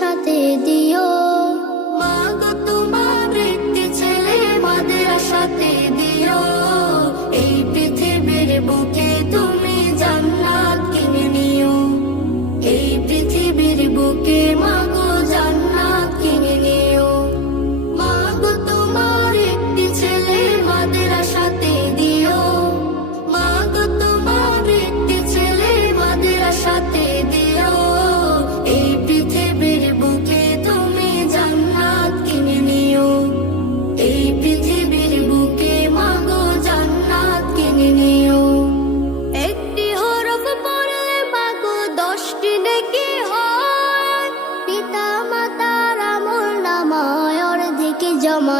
সাথে দিও। মাগো তোমার একটি ছেলে মাদ্রাসাতে দিও। এই পৃথিবীর বুকে তুমি জান্নাত কিনে নিও। এই পৃথিবীর বুকে মাগো জান্নাত কিনে নিও। মাগো তোমার একটি ছেলে মাদ্রাসাতে দিও। মাগো তোমার একটি ছেলে মাদ্রাসাতে দিও। এই পৃথিবীর বুকে তুমি জান্নাত কিনে নিও। এই পৃথিবীর বুকে মাগো জান্নাত কিনে নিও। একটি হরফ পড়লে মাগো 10টি নেকি হয়। পিতা মাতার আমল নামায় অর্ধেক জমা